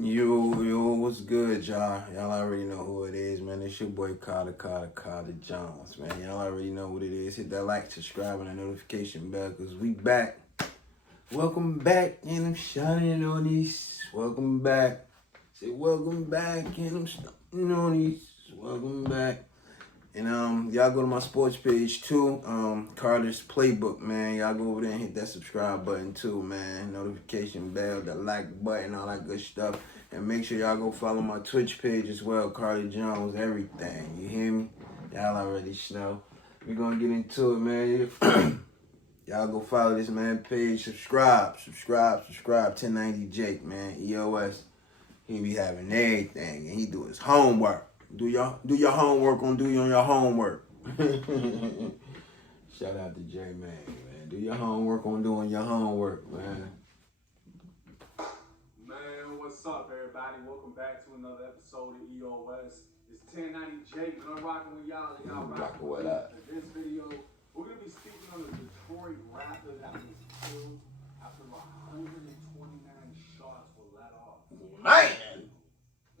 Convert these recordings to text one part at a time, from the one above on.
Yo, what's good, y'all? Y'all already know who it is, man. It's your boy Carter Jones, man. Y'all already know what it is. Hit that like, subscribe, and the notification bell, because we back. Welcome back, and I'm shining on these. Welcome back. Say welcome back, and I'm shining on these. Welcome back. And y'all go to my sports page too, Carter's Playbook, man. Y'all go over there and hit that subscribe button too, man. Notification bell, the like button, all that good stuff. And make sure y'all go follow my Twitch page as well, Carter Jones, everything. You hear me? Y'all already know. We're gonna get into it, man. Y'all go follow this man page, subscribe. 1090 Jake, man. EOS. He be having everything, and he do his homework. Do your homework on doing your homework. Shout out to J Man. Do your homework on doing your homework, man. Man, what's up, everybody? Welcome back to another episode of EOS. It's 1090 Jake, and I'm rocking with y'all, and y'all rocking with me. In this video, we're gonna be speaking on the Detroit Raptor that was killed after 129 shots were let off. Man.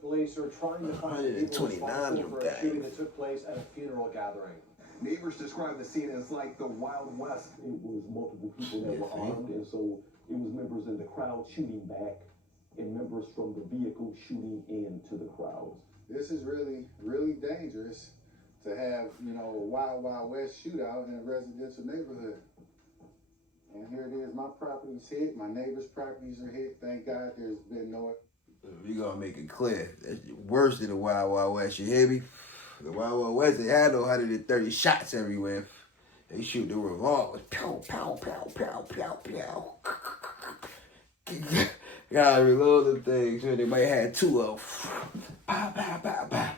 Police are trying to find people responsible for a shooting that took place at a funeral gathering. Neighbors describe the scene as like the Wild West. It was multiple people that were armed, and so it was members in the crowd shooting back and members from the vehicle shooting into the crowds. This is really dangerous to have, a Wild West shootout in a residential neighborhood. And here it is, my property's hit, my neighbor's properties are hit. Thank God there's been no... We gonna make it clear. That's worse than the Wild West, you hear me? The Wild West, they had no 130 shots everywhere. They shoot the revolvers. Pow, pow, pow, pow, pow, pow. Gotta reload the things. They might have two of them. Pow, pow, pow, pow.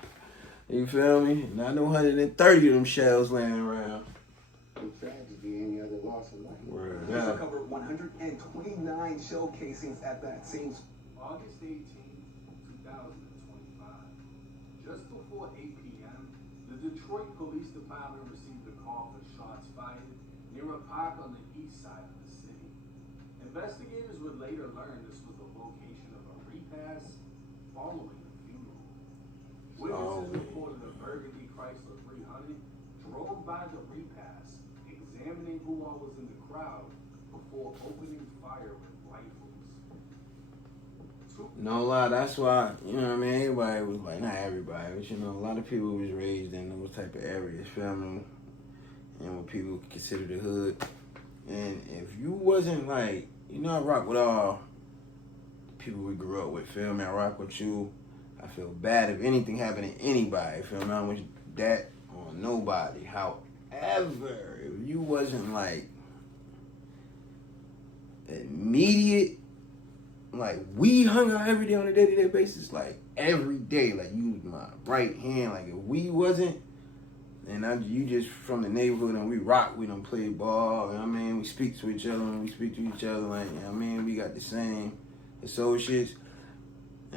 You feel me? Not no 130 of them shells laying around. No tragedy, any other loss of life. Police recovered 129 shell casings at that scene. August 18, 2025. Just before 8 p.m., the Detroit Police Department received a call for shots fired near a park on the east side of the city. Investigators would later learn this was the location of a repast following the funeral. Witnesses reported a Burgundy Chrysler 300 drove by the repast, examining who all was in the crowd before opening fire with rifles. No lie, that's why, you know what I mean? Everybody was like, not everybody, but a lot of people was raised in those type of areas, family, and what people consider the hood. And if you wasn't like, I rock with all the people we grew up with, feel me? I rock with you. I feel bad if anything happened to anybody, feel me? I don't wish that on nobody. However, if you wasn't like immediate, like we hung out every day on a day-to-day basis, like every day, like you was my right hand. Like if we wasn't, and you just from the neighborhood and we rock, we don't play ball. You know what I mean? We speak to each other and we speak to each other. Like, you know what I mean? We got the same associates. You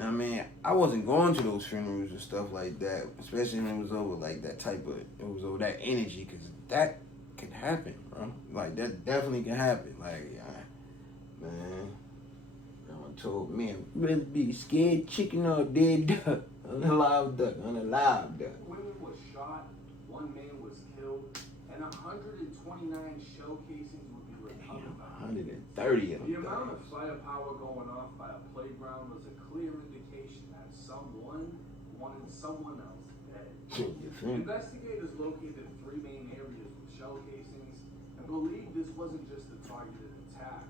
know what I mean? I wasn't going to those funerals and stuff like that, especially when it was over like that type of, it was over that energy, because that can happen, bro. Like that definitely can happen. Like, man. Told me, rather be scared chicken or dead duck, unalive duck. Women were shot, one man was killed, and 129 shell casings would be recovered. 130 of them. The amount of firepower going off by a playground was a clear indication that someone wanted someone else dead. Investigators located 3 main areas with shell casings and believed this wasn't just a targeted attack,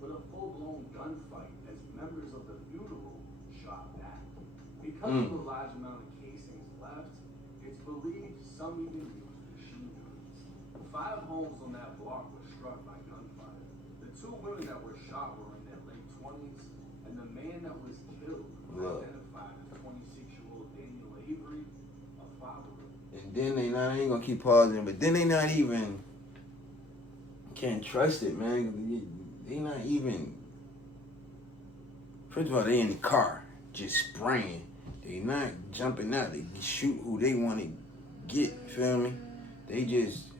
but a full-blown gunfight as members of the funeral shot back. Because of the large amount of casings left, it's believed some even used machine guns. 5 homes on that block were struck by gunfire. The 2 women that were shot were in their late 20s, and the man that was killed was identified as 26-year-old Daniel Avery, a father. And then I ain't gonna keep pausing, but then they not even, can't trust it, man. They not even, first of all, they in the car just spraying. They not jumping out. They shoot who they want to get, feel me? They just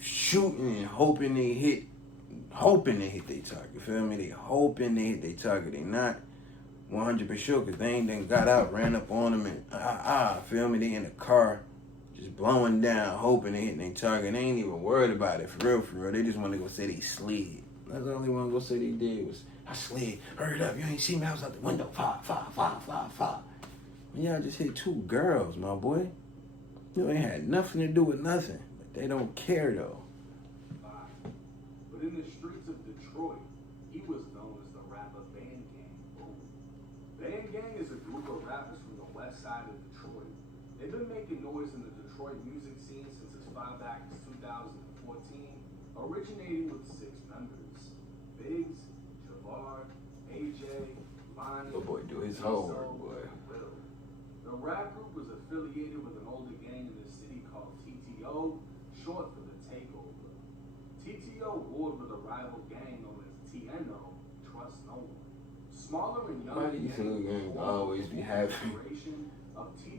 shooting and hoping they hit their target, feel me? They hoping they hit their target. They not 100% sure, because they ain't then got out, ran up on them, and feel me? They in the car, just blowing down, hoping they hitting their target. They ain't even worried about it, for real. They just want to go say they slid. That's the only one to go say they did was, I slid, hurry up, you ain't see me, I was out the window, fire. Y'all just hit 2 girls, my boy. You ain't had nothing to do with nothing, but they don't care, though. But in the streets of Detroit, he was known as the rapper Band Gang Boom. Band Gang is a group of rappers from the west side of Detroit. They've been making noise in the Detroit music scene since its 5 back in 2014, originating with 6 members: Biggs, Jabbar, AJ, Lonnie, That boy do his homework, boy. and Will. The rap group was affiliated with an older gang in the city called TTO, short for the Takeover. TTO warred with a rival gang known as TNO, Trust No One. Smaller and Why younger do you think gangs always be having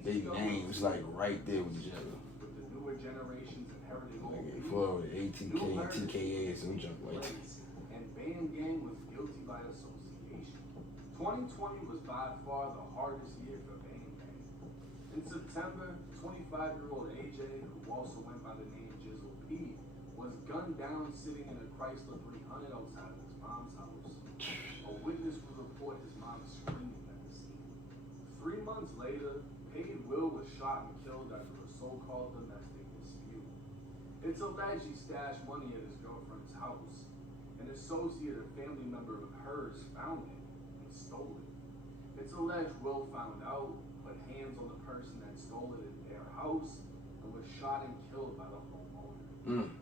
big names like right there with each other? With the newer generations inheriting Like in old Florida, beef, ATK, new murders, TKA, or some junk like that. and Band Gang was guilty by association. 2020 was by far the hardest year for Band Gang. In September, 25-year-old AJ, who also went by the name Jizzle P, was gunned down sitting in a Chrysler 300 outside of his mom's house. A witness would report his mom screaming at the scene. 3 months later, Paid Will was shot and killed after a so-called domestic dispute. It's alleged he stashed money at his girlfriend's house. An associate or family member of hers found it and stole it. It's alleged Will found out, put hands on the person that stole it in their house, and was shot and killed by the homeowner.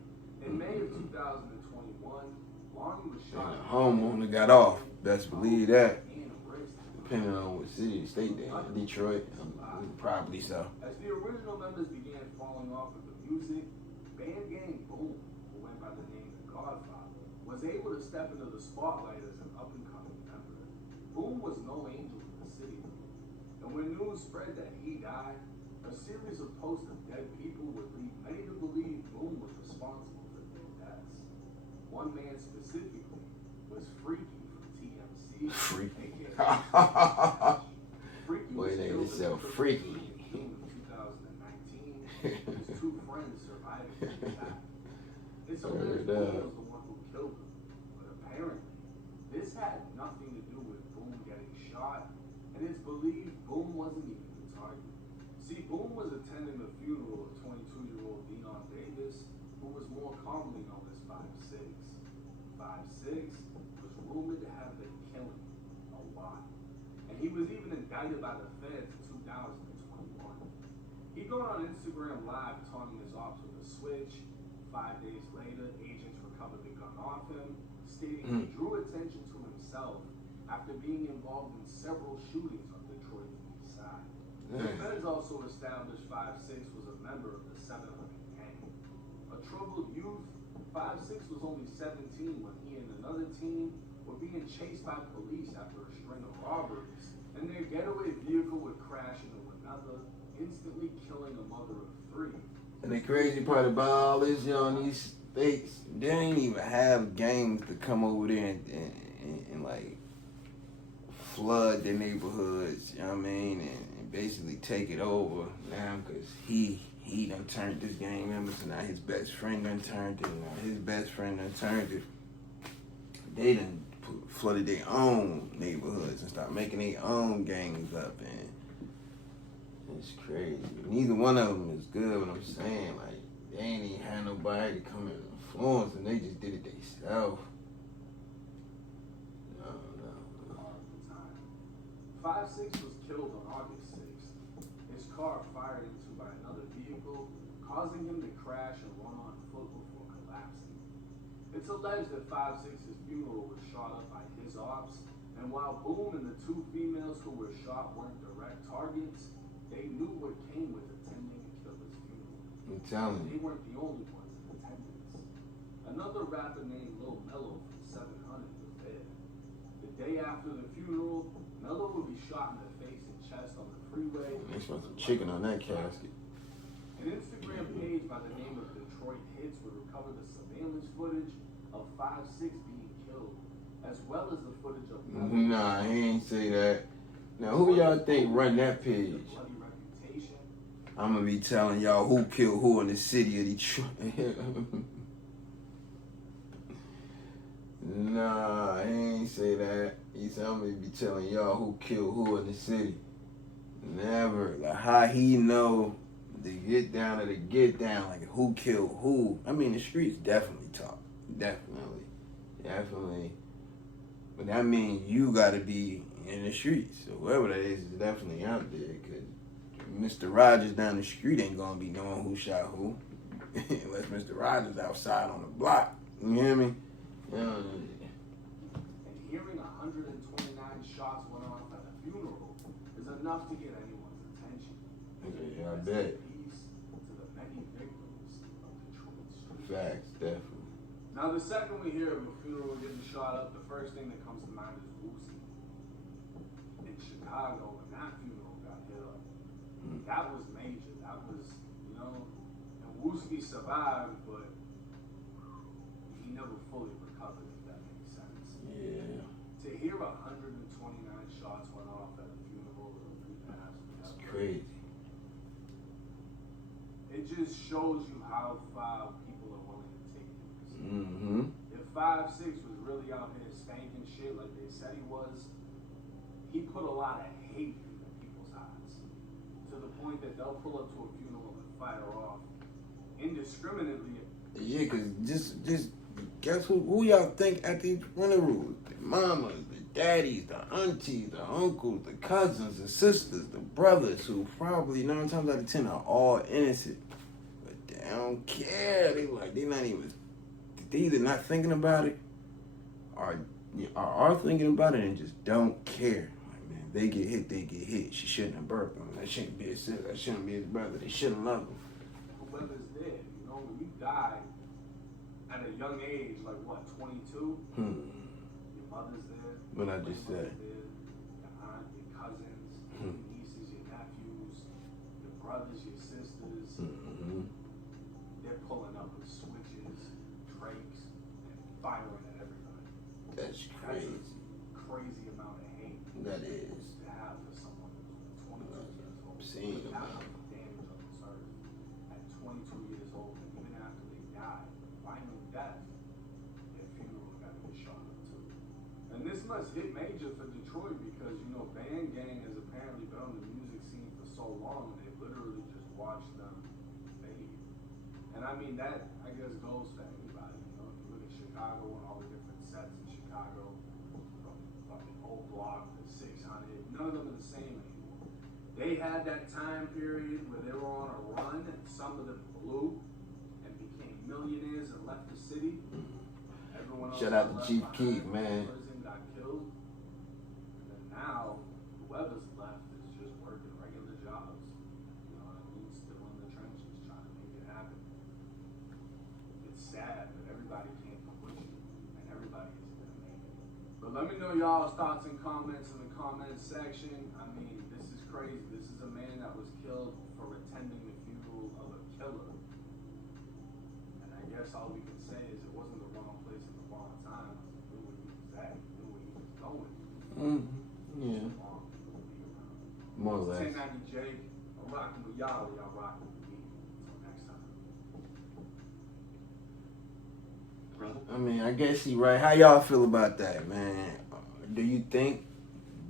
In May of 2021, Lonnie was shot. And the homeowner got off. Best believe that. And arrested. Depending on what city or state they in. Detroit, probably so. As the original members began falling off with the music, Band Gang Boom, who went by the name The Godfather, was able to step into the spotlight as an up-and-coming member. Boom was no angel in the city, and when news spread that he died, a series of posts of dead people would lead many to believe Boom was responsible for their deaths. One man specifically was Freaky from TMC. Freaky. aka Freaky Boy, was they killed themselves in freaky. June of 2019. His 2 friends survived the attack. It's alleged Boom was the one who killed him, but apparently this had nothing to do with Boom getting shot, and it's believed Boom wasn't even the target. See, Boom was attending the funeral of 22-year-old Dion Davis, who was more commonly known as 5'6". 5'6" was rumored to have been killing a lot, and he was even indicted by the feds in 2021. He got on Instagram Live taunting his ops with a switch. 5 days later, agents recovered the gun off him, stating he drew attention to himself after being involved in several shootings on Detroit's east side. The feds also established 5'6" was a member of the 700 gang. A troubled youth, 5'6" was only 17 when he and another team were being chased by police after a string of robberies, and their getaway vehicle would crash into another, instantly killing a mother of 3. And the crazy part about all this, you know, in these states, they ain't even have gangs to come over there and like flood their neighborhoods, you know what I mean, and basically take it over now, because he done turned this gang member, so now his best friend done turned it, now his best friend done turned it. They done flooded their own neighborhoods and started making their own gangs up, and it's crazy. Neither one of them is good, what I'm saying. Like, they ain't even had nobody to come and influence them. They just did it themselves. No. 5'6" was killed on August 6th. His car fired into by another vehicle, causing him to crash and run on foot before collapsing. It's alleged that 5'6"'s funeral was shot up by his ops, and while Boom and the 2 females who were shot weren't direct targets, they knew what came with attending a killer's funeral. I'm telling They you. weren't the only ones in attendance. Another rapper named Lil Mello from 700 was there. The day after the funeral, Mello would be shot in the face and chest on the freeway. They spent some chicken on that casket. An Instagram page by the name of Detroit Hits would recover the surveillance footage of 5'6" being killed, as well as the footage of Mello. Nah, he ain't say that. Now, who y'all think run that page? Bloody reputation. I'm gonna be telling y'all who killed who in the city of Detroit. Nah, he ain't say that. He said I'm gonna be telling y'all who killed who in the city. Never. Like how he know the get down or the get down, like who killed who. I mean, the streets definitely talk. Definitely. But that means you gotta be in the streets. So whoever that is definitely out there. Cause Mr. Rogers down the street ain't gonna be knowing who shot who. Unless Mr. Rogers outside on the block. You hear me? And hearing 129 shots went off at a funeral is enough to get anyone's attention. Yeah, I bet. Peace to the many victims of Detroit streets. Facts, definitely. Now, the second we hear of a funeral getting shot up, the first thing that comes to mind is Boosie. In Chicago, when that funeral got hit up, that was major. That was, you know, and Wooski survived, but he never fully recovered, if that makes sense. Yeah. To hear 129 shots went off at a funeral of a It's crazy. It just shows you how far people are willing to take things. Mm-hmm. If 5-6 was really out here spanking shit like they said he was, he put a lot of hate in people's eyes. To the point that they'll pull up to a funeral and fire off indiscriminately. Yeah, cause just guess who y'all think at these funerals? The mamas, the daddies, the aunties, the uncles, the cousins, the sisters, the brothers, who probably 9 times out of 10 are all innocent, but they don't care. They not even. They either not thinking about it, or are thinking about it and just don't care. Like, man, they get hit, they get hit. She shouldn't have birthed him. That shouldn't be his sister. That shouldn't be his brother. They shouldn't love him. Whoever's dead, you know, when you die at a young age, like what, 22? Your mother's there. What I just said. There, your aunt, your cousins, your nieces, your nephews, your brothers, your sisters. They're pulling up with switches, drakes, and firing at everybody. That's crazy. Crazy amount of hate. That is. To have for someone who's 22 years old. Seeing them. That much damage on this earth at 22 years old, and even after they die, final death, their funeral got to be shot up too. And this must hit major for Detroit because, you know, Band Gang has apparently been on the music scene for so long, and they've literally just watched them fade. And I mean, that, I guess, goes for anybody. You know, if you look at Chicago and all the different sets in Chicago, from fucking Old Block to 600, none of them are the same anymore. They had that time period where they were on a run, and some of them blew and became millionaires and left the city. Everyone else Shout out to left Chief behind Keef, in man. prison, got killed. And then now, whoever's left is just working regular jobs. You know what I mean? Still in the trenches trying to make it happen. It's sad, but everybody can't come with you, and everybody isn't gonna make it. But let me know y'all's thoughts and comments in the comments section. I mean, this is crazy. This is a man that was killed for attending the funeral of a killer. And I guess all we can say is it wasn't the wrong place at the wrong time. He knew where he was at. He knew where he was going. Yeah. Wrong people to be around. More or less. 1090 Jake. I'm rocking with y'all. Y'all rocking with me. Until next time. I mean, I guess he right. How y'all feel about that, man? Do you think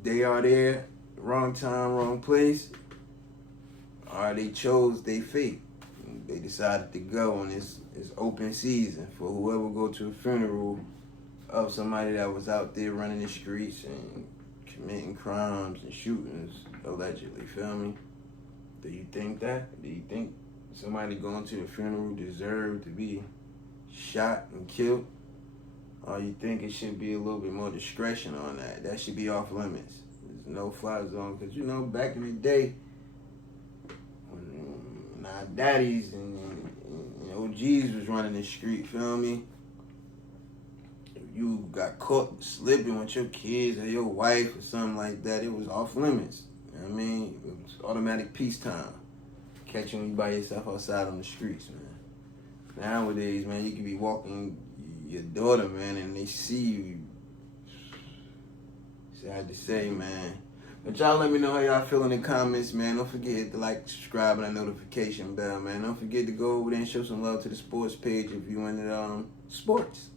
they are there, wrong time, wrong place? Or they chose their fate? They decided to go on this open season for whoever go to a funeral of somebody that was out there running the streets and committing crimes and shootings, allegedly, feel me? Do you think that? Do you think somebody going to the funeral deserved to be shot and killed? Or you think it should be a little bit more discretion on that? That should be off limits. There's no fly zone. Because, you know, back in the day, when our daddies and OGs was running the street, feel me? If you got caught slipping with your kids or your wife or something like that, it was off limits. You know what I mean? It was automatic peacetime. Catching you by yourself outside on the streets, man. Nowadays, man, you can be walking your daughter, man, and they see you. Sad to say, man. But y'all let me know how y'all feel in the comments, man. Don't forget to hit the like, subscribe, and that notification bell, man. Don't forget to go over there and show some love to the sports page if you into sports.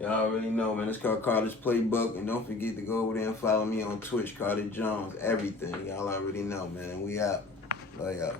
Y'all already know, man. It's called Carter's Playbook. And don't forget to go over there and follow me on Twitch, Carter Jones. Everything. Y'all already know, man. We out. Love y'all.